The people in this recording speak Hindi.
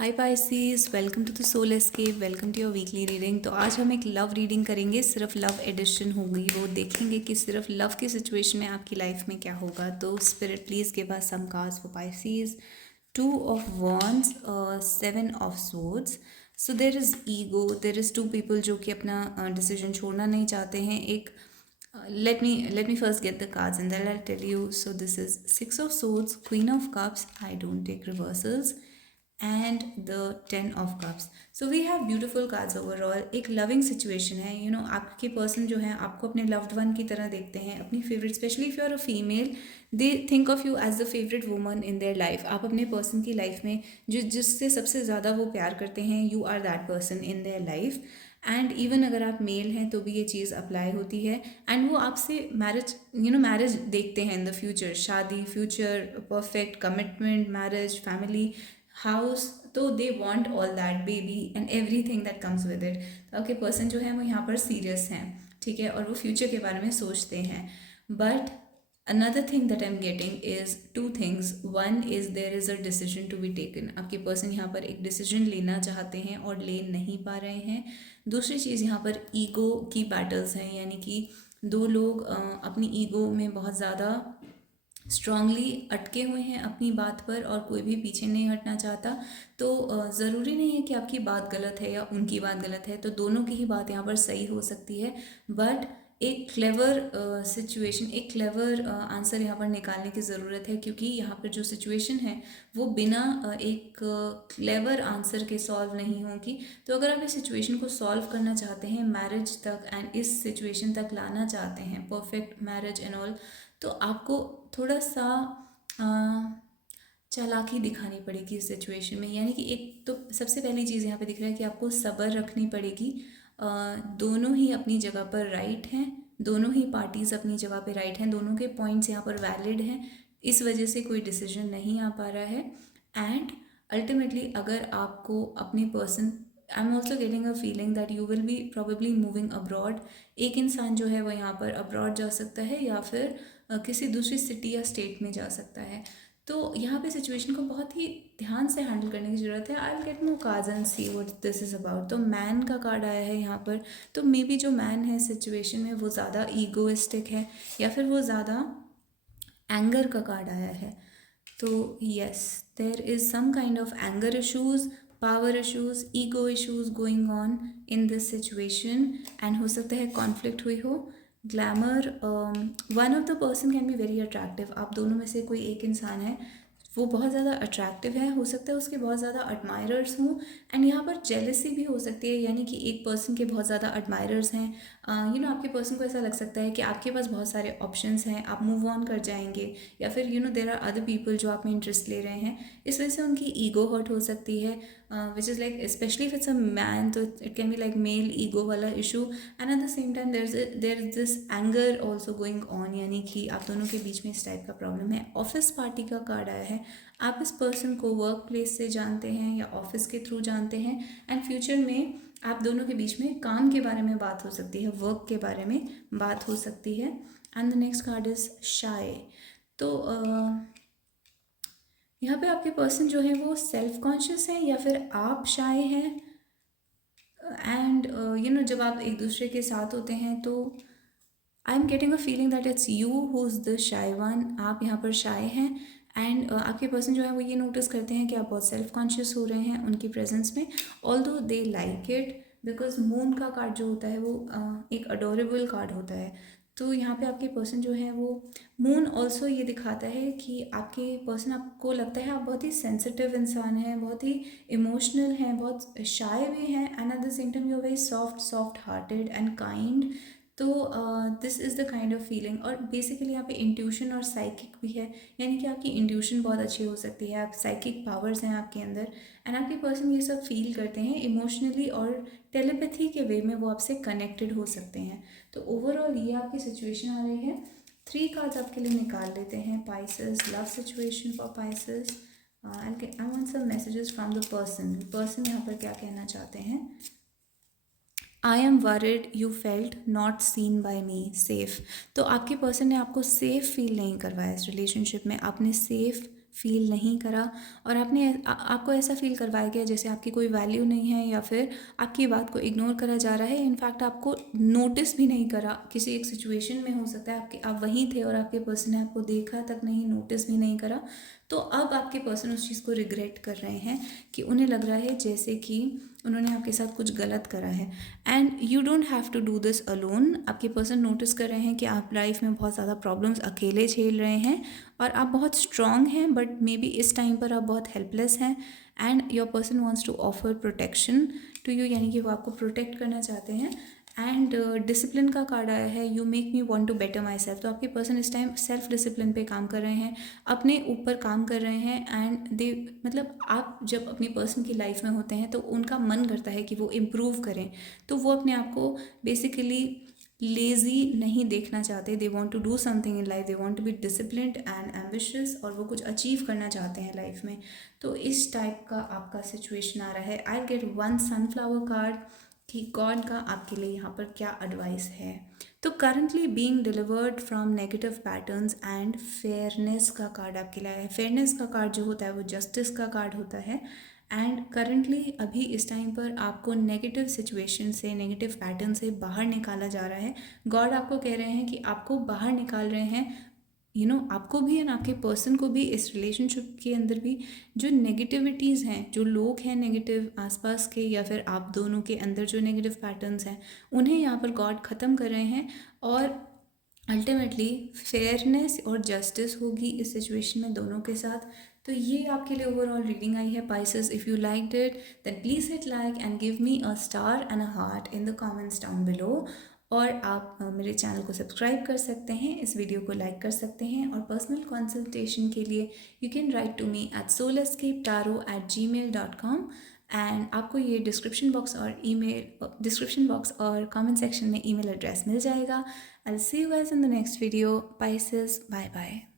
Hi Pisces, welcome to the soul escape, welcome to your weekly reading. तो आज हम एक लव रीडिंग करेंगे। सिर्फ लव एडिशन होगी, वो देखेंगे कि सिर्फ लव की सिचुएशन में आपकी लाइफ में क्या होगा। तो spirit please give us some cards for Pisces. 2 of Wands, 7 of Swords। So there is ego, there is 2 people जो कि अपना डिसीजन छोड़ना नहीं चाहते हैं। एक let me first get the cards and then I'll tell you. So this is 6 of Swords, Queen of Cups, I don't take reversals, and the 10 of Cups. So we have beautiful cards overall. एक loving situation है, आपके पर्सन जो है आपको अपने loved one की तरह देखते हैं, अपनी favourite. Specially if you are a female, they think of you as the favourite woman in their life. आप अपने पर्सन की लाइफ में जिससे सबसे ज़्यादा वो प्यार करते हैं, you are that person in their life. And even अगर आप मेल हैं तो भी ये चीज़ अप्लाई होती है। एंड वो आपसे मैरिज देखते हैं इन द फ्यूचर, शादी, future, perfect commitment, marriage, family, house. तो they want all that, baby and everything that comes with it. तो आपके पर्सन जो है वो यहाँ पर सीरियस हैं, ठीक है, और वो फ्यूचर के बारे में सोचते हैं। But another thing that I'm getting is 2 things. One is there is a decision to be taken. आपके पर्सन यहाँ पर एक डिसीजन लेना चाहते हैं और ले नहीं पा रहे हैं। दूसरी चीज़, यहाँ पर ईगो की बैटल्स हैं, यानी कि 2 लोग अपनी ईगो में बहुत ज़्यादा स्ट्रांगली अटके हुए हैं अपनी बात पर, और कोई भी पीछे नहीं हटना चाहता। तो ज़रूरी नहीं है कि आपकी बात गलत है या उनकी बात गलत है, तो दोनों की ही बात यहाँ पर सही हो सकती है। बट एक क्लेवर सिचुएशन, एक क्लेवर आंसर यहाँ पर निकालने की ज़रूरत है, क्योंकि यहाँ पर जो सिचुएशन है वो बिना एक क्लेवर आंसर के सॉल्व नहीं होगी। तो अगर आप इस सिचुएशन को सॉल्व करना चाहते हैं, मैरिज तक एंड इस सिचुएशन तक लाना चाहते हैं, परफेक्ट मैरिज एंड ऑल, तो आपको थोड़ा सा चालाकी दिखानी पड़ेगी इस सिचुएशन में। यानी कि एक तो सबसे पहली चीज़ यहाँ पे दिख रहा है कि आपको सब्र रखनी पड़ेगी। दोनों ही अपनी जगह पर राइट हैं, दोनों ही पार्टीज़ अपनी जगह पे राइट हैं, दोनों के पॉइंट्स यहाँ पर वैलिड हैं। इस वजह से कोई डिसीजन नहीं आ पा रहा है। एंड अल्टीमेटली अगर आपको अपने person, I am also getting a feeling that you will be probably moving abroad. एक इंसान जो है वो यहाँ पर अब्रॉड जा सकता है या फिर किसी दूसरी सिटी या स्टेट में जा सकता है। तो यहाँ पे सिचुएशन को बहुत ही ध्यान से हैंडल करने की ज़रूरत है। I will get more cards and see what this is about. तो मैन का कार्ड आया है यहाँ पर। तो मे बी जो मैन है सिचुएशन में वो ज़्यादा ईगोइस्टिक है, या फिर वो ज़्यादा एंगर का कार्ड आया है। तो yes, there is some kind of anger issues, power issues, ego issues going on in this situation. And हो सकता है कॉन्फ्लिक्ट हुई हो। Glamour, one of the person can be very attractive. आप दोनों में से कोई एक इंसान है, वो बहुत ज़्यादा अट्रैक्टिव है, हो सकता है उसके बहुत ज़्यादा एडमायरर्स हों। एंड यहाँ पर जेलसी भी हो सकती है, यानी कि एक पर्सन के बहुत ज़्यादा एडमायरर्स हैं। आपके पर्सन को ऐसा लग सकता है कि आपके पास बहुत सारे ऑप्शंस हैं, आप मूव ऑन कर जाएंगे, या फिर देर आर अदर पीपल जो आप में इंटरेस्ट ले रहे हैं। इस वजह से उनकी ईगो हर्ट हो सकती है, which is like specially if it's a man, तो it can be like male ego वाला issue. And at the same time there is this anger also going on, यानी कि आप दोनों के बीच में इस टाइप का प्रॉब्लम है। ऑफिस पार्टी का कार्ड आया है। आप इस पर्सन को वर्क प्लेस से जानते हैं या ऑफिस के थ्रू जानते हैं, एंड फ्यूचर में आप दोनों के बीच में काम के बारे में बात हो सकती है, वर्क के बारे में बात हो सकती है। And the next card is शाय। तो यहाँ पे आपके पर्सन जो है वो सेल्फ कॉन्शियस है या फिर आप शाय हैं। एंड जब आप एक दूसरे के साथ होते हैं तो I am getting a feeling that it's you who is the shy one. आप यहाँ पर शाय हैं। एंड आपके पर्सन जो है वो ये नोटिस करते हैं कि आप बहुत सेल्फ कॉन्शियस हो रहे हैं उनकी प्रेजेंस में, although they like it, because moon का कार्ड जो होता है वो एक अडोरेबल कार्ड होता है। तो यहाँ पे आपके पर्सन जो है वो, मून ऑल्सो ये दिखाता है कि आपके पर्सन, आपको लगता है आप बहुत ही सेंसिटिव इंसान हैं, बहुत ही इमोशनल हैं, बहुत शाय भी हैं, and at the same time you are very soft hearted and kind. तो this is the kind of feeling. और बेसिकली यहाँ पे इंट्यूशन और साइकिक भी है, यानी कि आपकी इंट्यूशन बहुत अच्छी हो सकती है, आप साइकिक पावर्स हैं आपके अंदर, एंड आपके पर्सन ये सब फील करते हैं इमोशनली, और टेलीपैथी के वे में वो आपसे कनेक्टेड हो सकते हैं। तो ओवरऑल ये आपकी सिचुएशन आ रही है। 3 कार्ड्स आपके लिए निकाल लेते हैं। Pisces, love situation for Pisces. I want some messages from the person यहाँ पर क्या कहना चाहते हैं। I am worried you felt not seen by me, safe. तो आपके पर्सन ने आपको सेफ फील नहीं करवाया इस रिलेशनशिप में, आपने सेफ फील नहीं करा और आपको ऐसा फील करवाया गया जैसे आपकी कोई वैल्यू नहीं है या फिर आपकी बात को इग्नोर करा जा रहा है। इनफैक्ट आपको नोटिस भी नहीं करा। किसी एक सिचुएशन में हो सकता है आप वहीं थे और आपके पर्सन ने आपको देखा तक नहीं, नोटिस भी नहीं करा। तो अब आपके पर्सन उस चीज़ को रिग्रेट कर रहे हैं कि उन्हें लग रहा है जैसे कि उन्होंने आपके साथ कुछ गलत करा है। And you don't have to do this alone. आपके पर्सन नोटिस कर रहे हैं कि आप लाइफ में बहुत ज़्यादा प्रॉब्लम्स अकेले झेल रहे हैं और आप बहुत स्ट्रांग हैं, बट मे बी इस टाइम पर आप बहुत हेल्पलेस हैं। And your person wants to offer protection to you, यानी कि वो आपको प्रोटेक्ट करना चाहते हैं। एंड डिसिप्लिन का कार्ड आया है, you make me want to better myself. तो आपके पर्सन इस टाइम सेल्फ डिसिप्लिन पे काम कर रहे हैं, अपने ऊपर काम कर रहे हैं। एंड दे मतलब आप जब अपनी पर्सन की लाइफ में होते हैं तो उनका मन करता है कि वो इम्प्रूव करें, तो वो अपने आप को बेसिकली लेज़ी नहीं देखना चाहते। They want to do something in life, they want to be disciplined and ambitious, और वो कुछ अचीव करना चाहते हैं लाइफ में। तो इस टाइप का आपका सिचुएशन आ रहा है। I get one sunflower card कि गॉड का आपके लिए यहाँ पर क्या एडवाइस है। तो currently being delivered from negative patterns and fairness का कार्ड आपके लिए है। फेयरनेस का कार्ड जो होता है वो जस्टिस का कार्ड होता है। एंड करंटली अभी इस टाइम पर आपको नेगेटिव सिचुएशन से, नेगेटिव पैटर्न से बाहर निकाला जा रहा है। गॉड आपको कह रहे हैं कि आपको बाहर निकाल रहे हैं, आपको भी एंड आपके पर्सन को भी, इस रिलेशनशिप के अंदर भी जो नेगेटिविटीज़ हैं, जो लोग हैं नेगेटिव आसपास के या फिर आप दोनों के अंदर जो नेगेटिव पैटर्न्स हैं, उन्हें यहाँ पर गॉड ख़त्म कर रहे हैं। और अल्टीमेटली फेयरनेस और जस्टिस होगी इस सिचुएशन में दोनों के साथ। तो ये आपके लिए ओवरऑल रीडिंग आई है Pisces. If you liked it then please hit like and give me a star and a heart in the comments down below. और आप मेरे चैनल को सब्सक्राइब कर सकते हैं, इस वीडियो को लाइक कर सकते हैं, और पर्सनल कंसल्टेशन के लिए you can write to me at soulescapetaro@gmail.com। And आपको ये डिस्क्रिप्शन बॉक्स और कमेंट सेक्शन में ईमेल एड्रेस मिल जाएगा। I will see you guys in the next video. Pisces, bye bye.